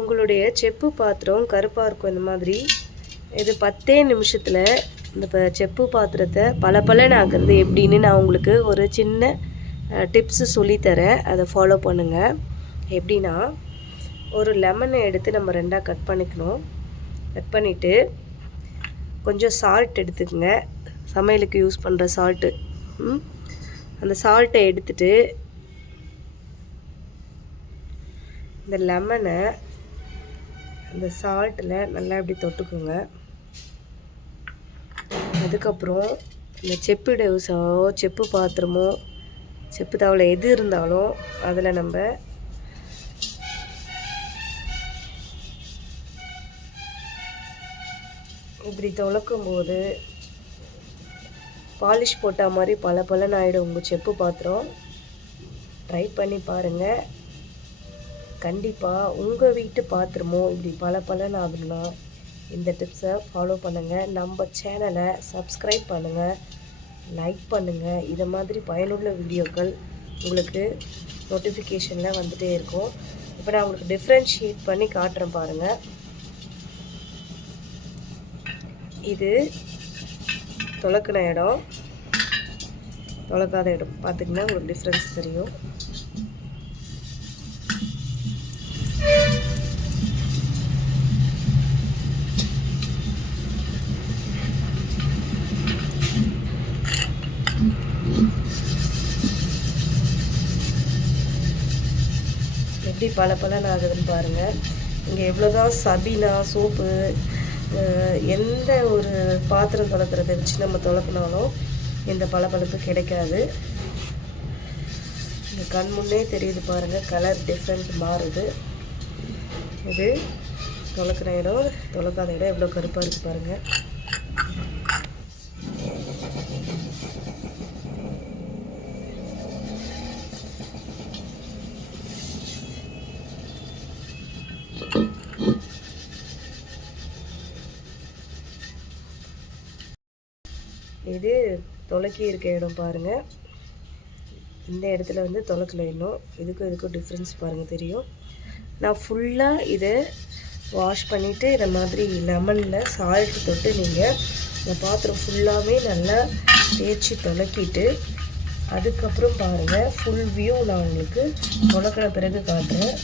உங்களுடைய செப்பு பாத்திரம் கருப்பாக இருக்கும் இந்த மாதிரி. இது 10 நிமிஷத்தில் இந்த செப்பு பாத்திரத்தை பளபளன்னு ஆக்குறது எப்படின்னு நான் உங்களுக்கு ஒரு சின்ன டிப்ஸு சொல்லித்தரேன். அதை ஃபாலோ பண்ணுங்கள். எப்படின்னா, ஒரு லெமனை எடுத்து நம்ம 2ஆக கட் பண்ணிக்கணும். கட் பண்ணிவிட்டு கொஞ்சம் சால்ட் எடுத்துக்கங்க, சமையலுக்கு யூஸ் பண்ணுற சால்ட்டு. அந்த சால்ட்டை எடுத்துட்டு இந்த லெமனை அந்த சால்ட்டில் நல்லா இப்படி தொட்டுக்குங்க. அதுக்கப்புறம் இந்த செப்பு டவுஸோ செப்பு பாத்திரமோ செப்பு தவளை எது இருந்தாலும் அதில் நம்ம இப்படி துலக்கும்போது பாலிஷ் போட்ட மாதிரி பளபளன்னு ஆகிடும் உங்கள் செப்பு பாத்திரம். ட்ரை பண்ணி பாருங்கள். கண்டிப்பாக உங்கள் வீட்டு பாத்திரமும் இப்படி பளபளன்னு ஆகணும்னா இந்த டிப்ஸை ஃபாலோ பண்ணுங்கள். நம்ம சேனலை சப்ஸ்கிரைப் பண்ணுங்கள், லைக் பண்ணுங்கள். இதை மாதிரி பயனுள்ள வீடியோக்கள் உங்களுக்கு நோட்டிஃபிகேஷனில் வந்துகிட்டே இருக்கும். இப்போ நான் உங்களுக்கு டிஃப்ரென்ஷியேட் பண்ணி காட்டுறேன் பாருங்கள். இது துலக்கின இடம், துலக்காத இடம் பார்த்திங்கன்னா உங்களுக்கு டிஃப்ரென்ஸ் தெரியும். எப்படி பளபளன்னு ஆகுதுன்னு பாருங்கள். இங்கே எவ்வளோதான் சபீனா சோப்பு எந்த ஒரு பாத்திரம் துலக்கிறத வச்சு நம்ம துலக்கினாலும் இந்த பளபளப்பு கிடைக்காது. இந்த கண் முன்னே தெரியுது பாருங்கள், கலர் டிஃப்ரெண்ட் மாறுது. இது துலக்கிற இடம், துலக்காத இடம் எவ்வளோ கருப்பாக இருக்குது பாருங்கள். இது துலக்கி இருக்க இடம் பாருங்கள். இந்த இடத்துல வந்து துலக்கல இன்னும். இதுக்கும் டிஃப்ரென்ஸ் பாருங்கள் தெரியும். நான் ஃபுல்லாக இதை வாஷ் பண்ணிவிட்டு இந்த மாதிரி லெமனில் சால்ட் தொட்டு நீங்கள் இந்த பாத்திரம் ஃபுல்லாகவே நல்லா தேய்ச்சி துலக்கிட்டு அதுக்கப்புறம் பாருங்கள் ஃபுல் வியூ நான் உங்களுக்கு துலக்கின பிறகு காட்டுறேன்.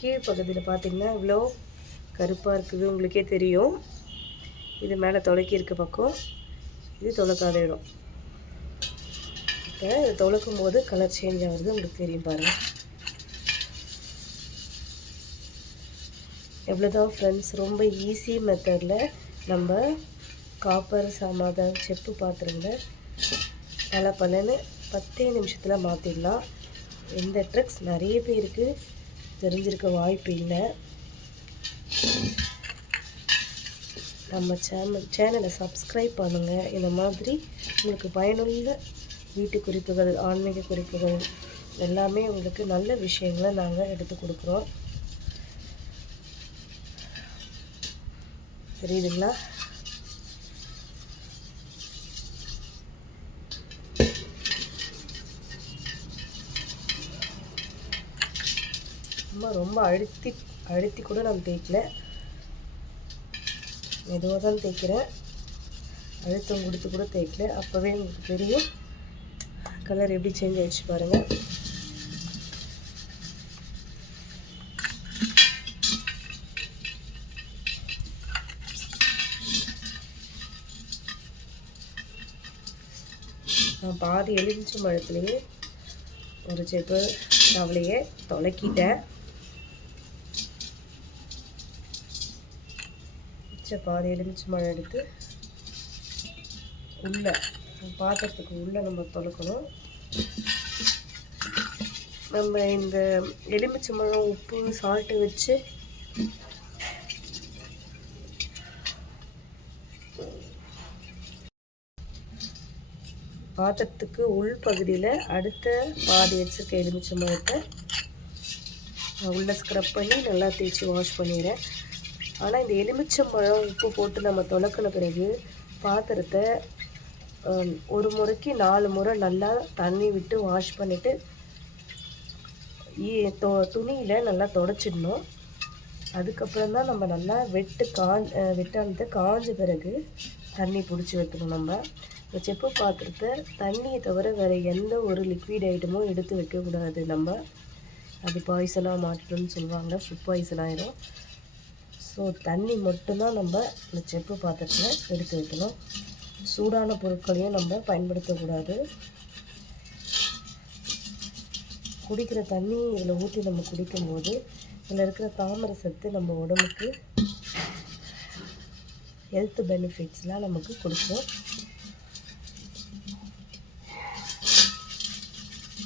கீழ் பகுதியில் பார்த்திங்கன்னா இவ்வளோ கருப்பாக இருக்குது, உங்களுக்கே தெரியும். இது மேலே துலக்கி இருக்க பக்கம், இது துலக்காத இடம். இப்போ இது துலக்கும் போது கலர் சேஞ்ச் ஆகுது, உங்களுக்கு தெரியும் பாருங்கள். எவ்வளோதான் ஃப்ரெண்ட்ஸ், ரொம்ப ஈஸி மெத்தடில் நம்ம காப்பர் சாமான் செப்பு பாத்திரங்களை பளபளன்னு 10 நிமிஷத்தில் மாற்றிடலாம். இந்த ட்ரிக்ஸ் நிறைய பேருக்கு தெரிஞ்சிருக்க வாய்ப்பு இல்லை. நம்ம சேனலை சப்ஸ்கிரைப் பண்ணுங்கள். இந்த மாதிரி உங்களுக்கு பயனுள்ள வீட்டு குறிப்புகள், ஆன்மீக குறிப்புகள் எல்லாமே உங்களுக்கு நல்ல விஷயங்களை நாங்கள் எடுத்து கொடுக்குறோம். தெரியுதுங்களா? ரொம்ப அழுத்தி கூட நான் தேய்க்கல, மெதுவாக தான் தேய்க்கிறேன். அழுத்தம் கொடுத்து கூட தேய்க்கல. அப்போவே உங்களுக்கு தெரியும் கலர் எப்படி சேஞ்ச் ஆகிடுச்சு பாருங்கள். நான் பாதி எலுமிச்சை பழத்துலேயே ஒரு செப்பு தவளையை துலக்கிட்டேன். பாதி எலுமிச்சை பழம் எடுத்து உள்ளே பாத்திரத்துக்கு உள்ளே நம்ம தொலைக்கணும். நம்ம இந்த எலுமிச்சம்பழம் உப்பு சால்ட்டு வச்சு பாத்திரத்துக்கு உள் பகுதியில் அடுத்த பாதி வச்சுருக்க எலுமிச்சம்பழத்தை உள்ளே ஸ்க்ரப் பண்ணி நல்லா தேய்ச்சி வாஷ் பண்ணிடுறேன். ஆனால் இந்த எலுமிச்சம்பழம் உப்பு போட்டு நம்ம தொலைக்கின பிறகு பாத்திரத்தை ஒரு முறைக்கு 4 முறை நல்லா தண்ணி விட்டு வாஷ் பண்ணிவிட்டு துணியில் நல்லா தொடச்சிடணும். அதுக்கப்புறம் தான் நம்ம நல்லா வெட்டானது காஞ்ச பிறகு தண்ணி பிடிச்சி வைக்கணும். நம்ம இந்த செப்பு பாத்திரத்தை தண்ணியை தவிர வேறு எந்த ஒரு லிக்விட் ஐட்டமும் எடுத்து வைக்கக்கூடாது. நம்ம அது பாய்சனாக மாற்றணும்னு சொல்லுவாங்க, ஃபுட் பாய்சன் ஆகிடும். ஸோ தண்ணி மட்டும்தான் நம்ம இந்த செப்பு பாத்திரத்தில் எடுத்து வைக்கணும். சூடான பொருட்களையும் நம்ம பயன்படுத்தக்கூடாது. குடிக்கிற தண்ணி இதில் ஊற்றி நம்ம குடிக்கும்போது இதில் இருக்கிற தாமரை சத்து நம்ம உடம்புக்கு ஹெல்த் பெனிஃபிட்ஸ்லாம் நமக்கு கொடுக்கும்.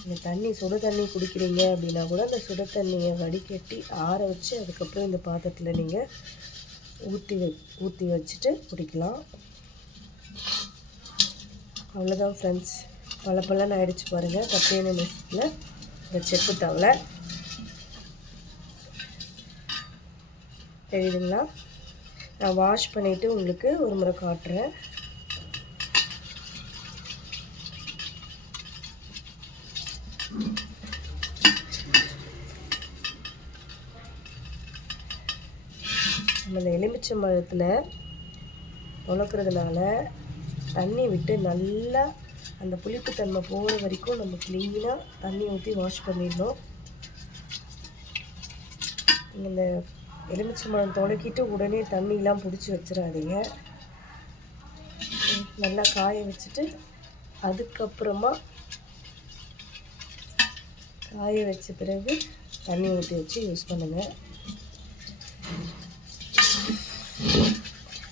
இந்த சுடு தண்ணி குடிக்கிறீங்க அப்படின்னா கூட அந்த சுடு தண்ணியை வடிகட்டி ஆற வச்சு அதுக்கப்புறம் இந்த பாத்திரத்தில் நீங்கள் ஊற்றி வச்சுட்டு குடிக்கலாம். அவ்வளோதான் ஃப்ரெண்ட்ஸ், பல ஆயிடுச்சு பாருங்கள். 10 நிமிஷத்தில் இந்த செப்பு தவளை தெரியுதுங்களா? நான் வாஷ் பண்ணிவிட்டு உங்களுக்கு ஒரு முறை காட்டுறேன். நம்ம இந்த எலுமிச்சம்பழத்தில் தொலைக்கிறதுனால தண்ணி விட்டு நல்லா அந்த புளிப்புத்தன்மை போகிற வரைக்கும் நம்ம க்ளீனாக தண்ணி ஊற்றி வாஷ் பண்ணிடணும். இந்த எலுமிச்சம்பழம் தொலைக்கிட்டு உடனே தண்ணியெலாம் பிடிச்சி வச்சிடாதீங்க. நல்லா காய வச்சுட்டு அதுக்கப்புறமா காய வச்ச பிறகு தண்ணி ஊற்றி வச்சு யூஸ் பண்ணுங்கள்.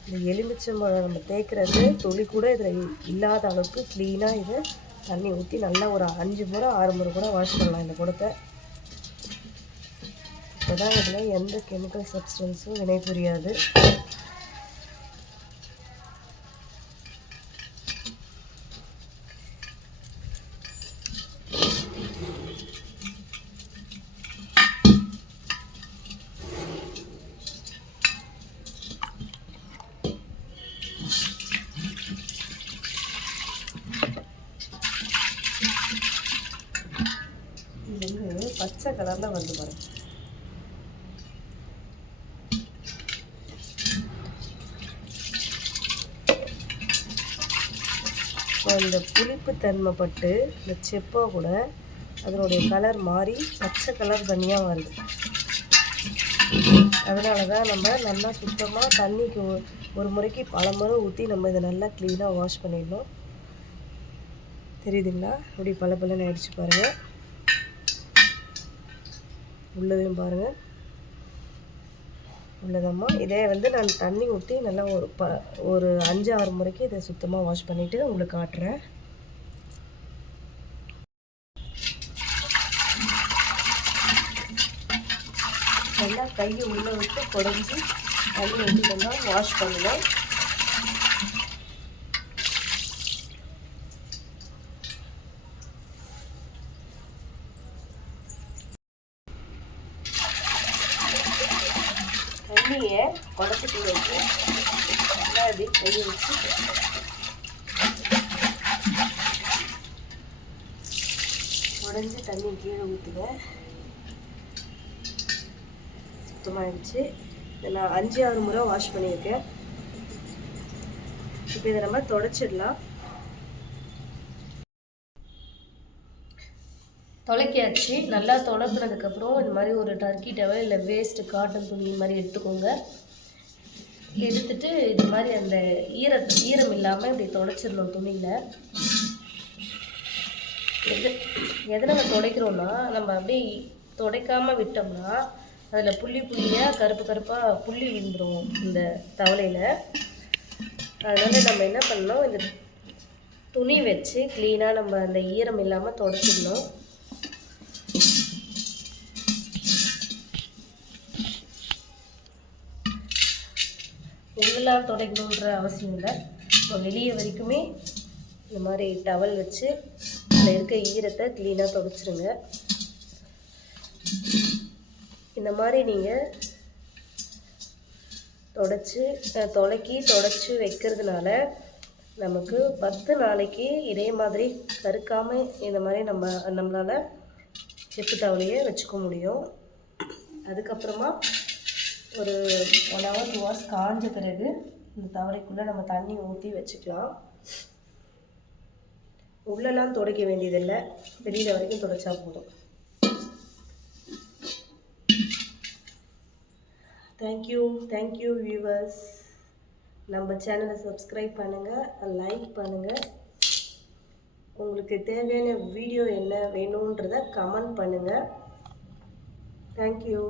இந்த எலுமிச்சம்பழம் நம்ம தேய்க்கிறது துளி கூட இதில் இல்லாத அளவுக்கு க்ளீனாக இதை தண்ணி ஊற்றி நல்லா ஒரு 5 முறை 6 முறை கூட வாஷ் பண்ணலாம் இந்த குடத்தை. இப்போ தான் இதில் எந்த கெமிக்கல் சப்ஸ்டன்ஸும் வினை புரியாது. இது வந்து பச்சை கலரில் வந்து பாருங்க. இந்த புளிப்பு தன்மை பட்டு இந்த செப்பா கூட அதனுடைய கலர் மாறி பச்சை கலர் தனியாக வருது. அதனால தான் நம்ம நல்லா சுத்தமாக தண்ணிக்கு ஒரு முறைக்கு பல முறை ஊற்றி நம்ம இதை நல்லா க்ளீனாக வாஷ் பண்ணிடணும். தெரியுதுங்களா? அப்படி பல ஆயிடுச்சு பாருங்கள். உள்ளதையும் பாருங்கள். உள்ளதம்மா இதே வந்து நான் தண்ணி ஊற்றி நல்லா ஒரு 5-6 முறைக்கு இதை சுத்தமாக வாஷ் பண்ணிவிட்டு உங்களுக்கு காட்டுறேன். நல்லா கையை உள்ளே விட்டு குடஞ்சி தண்ணி ஊற்றிட்டோம்னா வாஷ் பண்ணணும். தண்ணியை குடத்துக்கு வச்சு நல்லா அப்படி கையை வச்சு உடஞ்சி தண்ணி கீழே ஊற்றுவேன். சுத்தமாகிடுச்சு. இதை நான் 5-6 முறை வாஷ் பண்ணியிருக்கேன். இப்போ இதை நம்ம தொடச்சிடலாம். தொலைக்கியாச்சு. நல்லா தொலைக்கினதுக்கப்புறம் இந்த மாதிரி ஒரு டர்க்கி டவல் இல்லை வேஸ்ட்டு காட்டன் துணி மாதிரி எடுத்துக்கோங்க. எடுத்துட்டு இது மாதிரி அந்த ஈரம் இல்லாமல் இப்படி தொடச்சிடணும் துணியில். எதை நம்ம துடைக்கிறோன்னா நம்ம அப்படியே துடைக்காமல் விட்டோம்னா அதில் புள்ளியாக கருப்பாக புள்ளி விழுந்துடும் இந்த தவளையில். அதனால் நம்ம என்ன பண்ணணும், இந்த துணி வச்சு க்ளீனாக நம்ம அந்த ஈரம் இல்லாமல் தொடச்சிடணும். உள்ளெல்லாம் துடைக்கணுன்ற அவசியம் இல்லை. நம்ம வெளியே வரைக்குமே இந்த மாதிரி டவல் வச்சு அதில் இருக்க ஈரத்தை க்ளீனாக துடைச்சிருங்க. இந்த மாதிரி நீங்கள் தொடச்சி வைக்கிறதுனால நமக்கு 10 நாளைக்கு இதே மாதிரி கருக்காமல் இந்த மாதிரி நம்மளால் செப்பு தவளையை வச்சுக்க முடியும். அதுக்கப்புறமா ஒரு 1 hour 2 hours காஞ்ச பிறகு இந்த தவளைக்குள்ளே நம்ம தண்ணி ஊற்றி வச்சுக்கலாம். உள்ளெல்லாம் துடைக்க வேண்டியதில்லை, வெளியில் வரைக்கும் துடைச்சா போதும். Thank you viewers. நம்ம சேனலை சப்ஸ்கிரைப் பண்ணுங்கள், லைக் பண்ணுங்கள். உங்களுக்கு தேவையான வீடியோ என்ன வேணுன்றதை கமெண்ட் பண்ணுங்கள். தேங்க்யூ.